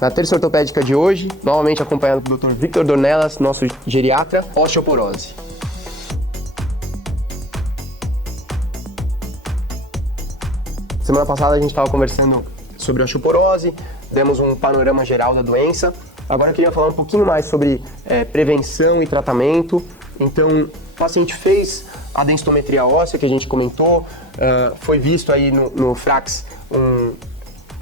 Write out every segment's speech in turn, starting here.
Na terça ortopédica de hoje, novamente acompanhado pelo Dr. Victor Dornelas, nosso geriatra, osteoporose. Semana passada a gente estava conversando sobre osteoporose, demos um panorama geral da doença. Agora eu queria falar um pouquinho mais sobre prevenção e tratamento. Então, o paciente fez a densitometria óssea que a gente comentou, foi visto aí no FRAX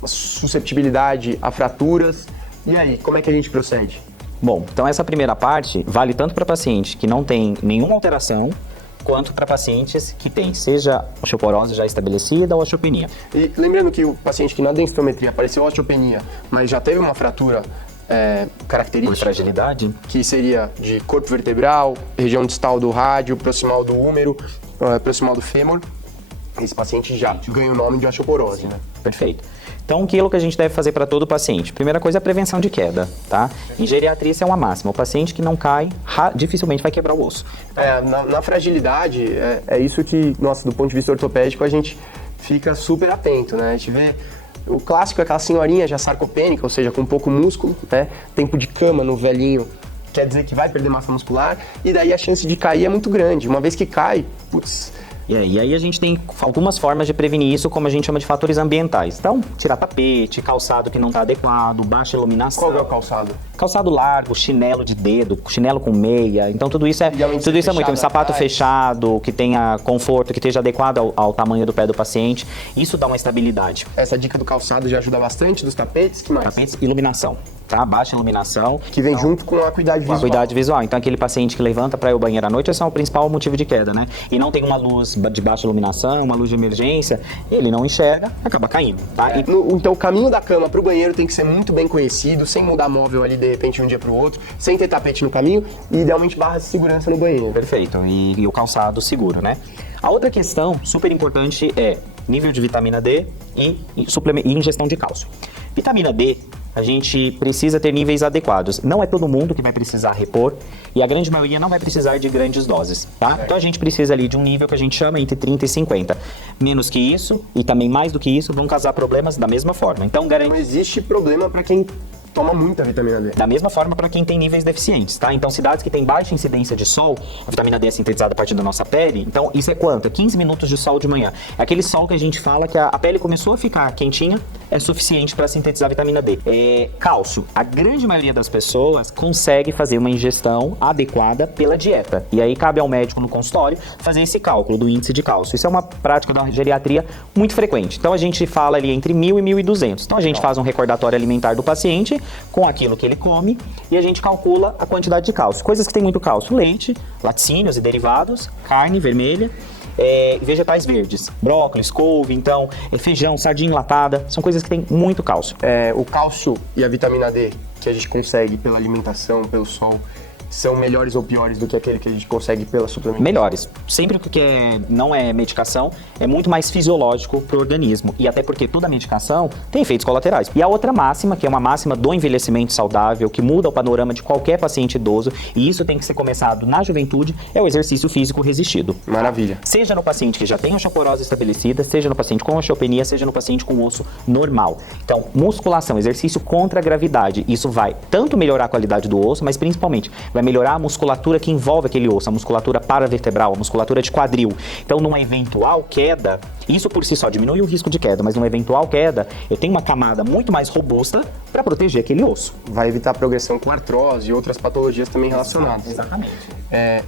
uma susceptibilidade a fraturas. E aí, como é que a gente procede? Bom, então essa primeira parte vale tanto para paciente que não tem nenhuma alteração, quanto para pacientes que têm, seja osteoporose já estabelecida ou osteopenia. E lembrando que o paciente que na densitometria apareceu osteopenia, mas já teve uma fratura característica, por fragilidade, que seria de corpo vertebral, região distal do rádio, proximal do húmero, proximal do fêmur, esse paciente já ganha o nome de osteoporose, né? Perfeito. Então, aquilo que a gente deve fazer para todo paciente? Primeira coisa é a prevenção de queda, tá? Em geriatria isso é uma máxima. O paciente que não cai, dificilmente vai quebrar o osso. Na fragilidade, é isso que, nossa, do ponto de vista ortopédico, a gente fica super atento, né? A gente vê o clássico é aquela senhorinha já sarcopênica, ou seja, com pouco músculo, né? Tempo de cama no velhinho quer dizer que vai perder massa muscular, e daí a chance de cair é muito grande. Uma vez que cai, putz... E aí a gente tem algumas formas de prevenir isso, como a gente chama de fatores ambientais. Então, tirar tapete, calçado que não está adequado, baixa iluminação. Qual é o calçado? Calçado largo, chinelo de dedo, chinelo com meia. Então, tudo isso é muito. Um sapato fechado, que tenha conforto, que esteja adequado ao tamanho do pé do paciente. Isso dá uma estabilidade. Essa dica do calçado já ajuda bastante, dos tapetes, que mais? Tapetes, iluminação. Tá? Baixa iluminação. Que vem junto com a acuidade visual. A acuidade visual. Então, aquele paciente que levanta para ir ao banheiro à noite, esse é o principal motivo de queda, né? E não tem uma luz de baixa iluminação, uma luz de emergência, ele não enxerga, acaba caindo, tá? Então, o caminho da cama para o banheiro tem que ser muito bem conhecido, sem mudar móvel ali, de repente, de um dia para o outro, sem ter tapete no caminho e, idealmente, barras de segurança no banheiro. Perfeito. E o calçado seguro, né? A outra questão super importante é nível de vitamina D e ingestão de cálcio. Vitamina D, a gente precisa ter níveis adequados. Não é todo mundo que vai precisar repor e a grande maioria não vai precisar de grandes doses, tá? Então a gente precisa ali de um nível que a gente chama entre 30 e 50. Menos que isso e também mais do que isso vão causar problemas da mesma forma. Então não existe problema para quem toma muita vitamina D. Da mesma forma para quem tem níveis deficientes, tá? Então, cidades que têm baixa incidência de sol, a vitamina D é sintetizada a partir da nossa pele. Então, isso é quanto? É 15 minutos de sol de manhã. É aquele sol que a gente fala que a pele começou a ficar quentinha, é suficiente para sintetizar a vitamina D. Cálcio. A grande maioria das pessoas consegue fazer uma ingestão adequada pela dieta. E aí cabe ao médico no consultório fazer esse cálculo do índice de cálcio. Isso é uma prática da geriatria muito frequente. Então, a gente fala ali entre 1.000 e 1.200. Então, a gente faz um recordatório alimentar do paciente com aquilo que ele come e a gente calcula a quantidade de cálcio. Coisas que tem muito cálcio: leite, laticínios e derivados, carne vermelha, vegetais verdes, brócolis, couve, então, feijão, sardinha enlatada, são coisas que tem muito cálcio. O cálcio e a vitamina D que a gente consegue pela alimentação, pelo sol, são melhores ou piores do que aquele que a gente consegue pela suplementação? Melhores. Sempre que não é medicação, é muito mais fisiológico para o organismo. E até porque toda medicação tem efeitos colaterais. E a outra máxima, que é uma máxima do envelhecimento saudável, que muda o panorama de qualquer paciente idoso, e isso tem que ser começado na juventude, é o exercício físico resistido. Maravilha. Seja no paciente que já tem osteoporose estabelecida, seja no paciente com osteopenia, seja no paciente com osso normal. Então, musculação, exercício contra a gravidade. Isso vai tanto melhorar a qualidade do osso, mas principalmente vai melhorar a musculatura que envolve aquele osso, a musculatura paravertebral, a musculatura de quadril. Então, numa eventual queda, isso por si só diminui o risco de queda, mas numa eventual queda, eu tenho uma camada muito mais robusta para proteger aquele osso. Vai evitar a progressão com artrose e outras patologias também relacionadas. Exatamente.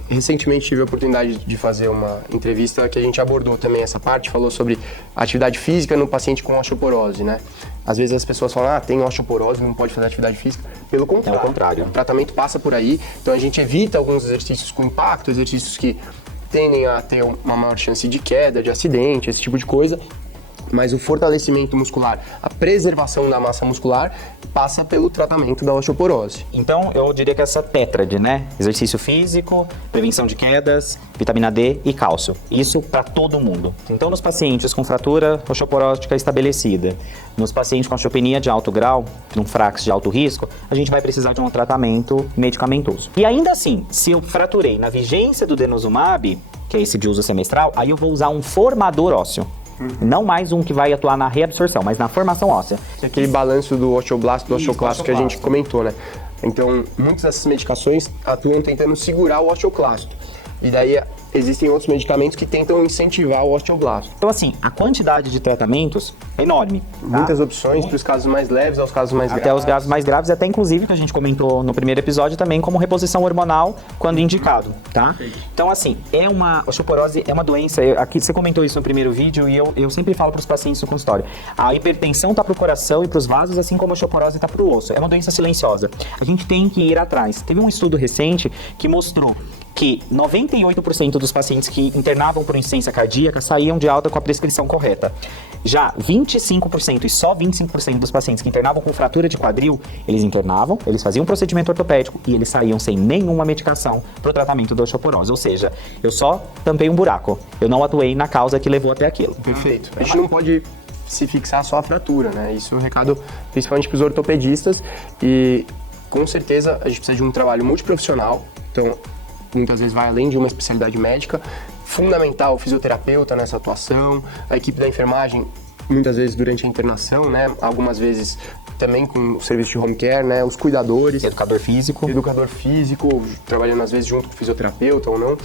Recentemente tive a oportunidade de fazer uma entrevista que a gente abordou também essa parte, falou sobre atividade física no paciente com osteoporose, né? Às vezes as pessoas falam, tem osteoporose, não pode fazer atividade física. Pelo contrário. O tratamento passa por aí, então a gente evita alguns exercícios com impacto, exercícios que tendem a ter uma maior chance de queda, de acidente, esse tipo de coisa. Mas o fortalecimento muscular, a preservação da massa muscular, passa pelo tratamento da osteoporose. Então, eu diria que essa tétrade, né? Exercício físico, prevenção de quedas, vitamina D e cálcio. Isso para todo mundo. Então, nos pacientes com fratura osteoporótica estabelecida, nos pacientes com osteopenia de alto grau, um FRAX de alto risco, a gente vai precisar de um tratamento medicamentoso. E ainda assim, se eu fraturei na vigência do denosumab, que é esse de uso semestral, aí eu vou usar um formador ósseo. Não mais um que vai atuar na reabsorção, mas na formação óssea. Que é aquele balanço do osteoblasto, do Isso, osteoclasto que a gente osteoclasto. comentou, né? Então, muitas dessas medicações atuam tentando segurar o osteoclasto. E daí existem outros medicamentos que tentam incentivar o osteoblasto. Então, assim, a quantidade de tratamentos é enorme. Tá? Muitas opções para os casos mais leves aos casos mais Até graves. os casos mais graves, até inclusive que a gente comentou no primeiro episódio também, como reposição hormonal quando indicado, tá? Então, assim, a osteoporose é uma doença, aqui você comentou isso no primeiro vídeo e eu sempre falo para os pacientes no consultório. A hipertensão tá pro coração e pros vasos, assim como a osteoporose tá pro osso. É uma doença silenciosa. A gente tem que ir atrás. Teve um estudo recente que mostrou que 98% dos pacientes que internavam por insuficiência cardíaca saíam de alta com a prescrição correta. Já 25% e só 25% dos pacientes que internavam com fratura de quadril, eles internavam, eles faziam um procedimento ortopédico e eles saíam sem nenhuma medicação para o tratamento da osteoporose. Ou seja, eu só tampei um buraco, eu não atuei na causa que levou até aquilo. Perfeito. A gente não pode se fixar só a fratura, né? Isso é um recado principalmente para os ortopedistas e com certeza a gente precisa de um trabalho multiprofissional. Então, muitas vezes vai além de uma especialidade médica. Fundamental o fisioterapeuta nessa atuação, a equipe da enfermagem, muitas vezes durante a internação, né? Algumas vezes também com o serviço de home care, né? Os cuidadores, Educador físico. educador físico, trabalhando às vezes junto com o fisioterapeuta ou não.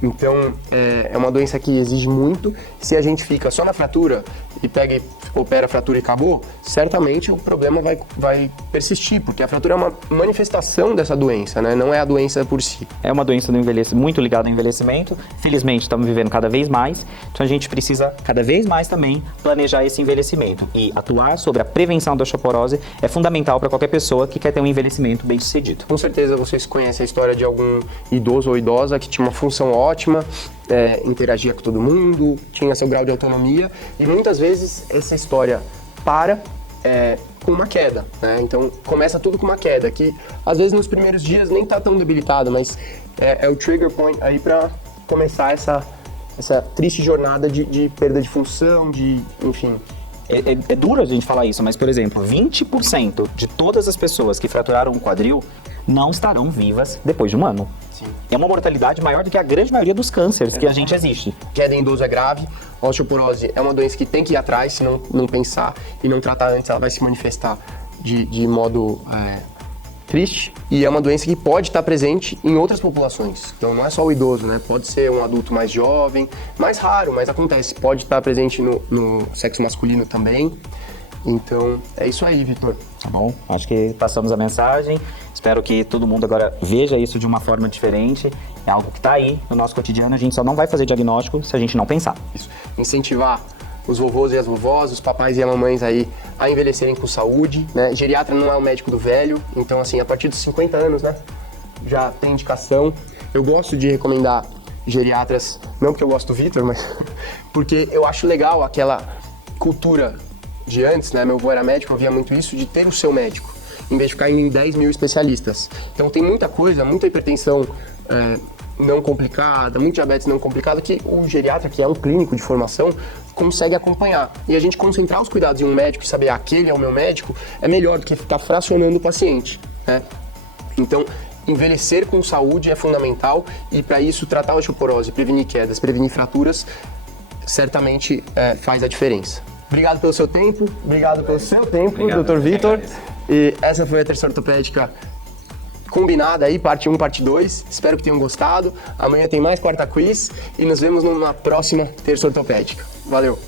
Então, é uma doença que exige muito. Se a gente fica só na fratura e pega e opera a fratura e acabou, certamente o problema vai persistir, porque a fratura é uma manifestação dessa doença, né? Não é a doença por si. É uma doença do envelhecimento, muito ligada ao envelhecimento. Felizmente, estamos vivendo cada vez mais. Então, a gente precisa cada vez mais também planejar esse envelhecimento. E atuar sobre a prevenção da osteoporose é fundamental para qualquer pessoa que quer ter um envelhecimento bem sucedido. Com certeza vocês conhecem a história de algum idoso ou idosa que tinha uma função ótima, interagia com todo mundo, tinha seu grau de autonomia e muitas vezes essa história para com uma queda, né? Então começa tudo com uma queda que às vezes nos primeiros dias nem tá tão debilitado, mas é o trigger point aí para começar essa triste jornada de perda de função, enfim. É duro a gente falar isso, mas, por exemplo, 20% de todas as pessoas que fraturaram o quadril não estarão vivas depois de um ano. Sim. É uma mortalidade maior do que a grande maioria dos cânceres que a gente existe. Queda em idoso é grave, a osteoporose é uma doença que tem que ir atrás, se não pensar e não tratar antes, ela vai se manifestar de modo triste. E é uma doença que pode estar presente em outras populações. Então não é só o idoso, né? Pode ser um adulto mais jovem, mais raro, mas acontece. Pode estar presente no sexo masculino também. Então é isso aí, Vitor. Tá bom? Acho que passamos a mensagem. Espero que todo mundo agora veja isso de uma forma diferente. É algo que está aí no nosso cotidiano. A gente só não vai fazer diagnóstico se a gente não pensar. Isso. Incentivar os vovôs e as vovós, os papais e as mamães aí a envelhecerem com saúde, né? Geriatra não é o médico do velho, então assim, a partir dos 50 anos, né, já tem indicação. Eu gosto de recomendar geriatras, não porque eu gosto do Vitor, mas porque eu acho legal aquela cultura de antes, né, meu avô era médico, eu via muito isso, de ter o seu médico, em vez de ficar indo em 10 mil especialistas. Então tem muita coisa, muita hipertensão não complicada, muito diabetes não complicada, que o geriatra, que é um clínico de formação, consegue acompanhar. E a gente concentrar os cuidados em um médico e saber aquele é o meu médico, é melhor do que ficar fracionando o paciente, né? Então, envelhecer com saúde é fundamental e para isso tratar a osteoporose, prevenir quedas, prevenir fraturas, certamente faz a diferença. Obrigado pelo seu tempo, Dr. Vitor. E essa foi a Terça Ortopédica combinada aí, parte 1, parte 2. Espero que tenham gostado. Amanhã tem mais quarta quiz e nos vemos numa próxima Terça Ortopédica. Valeu!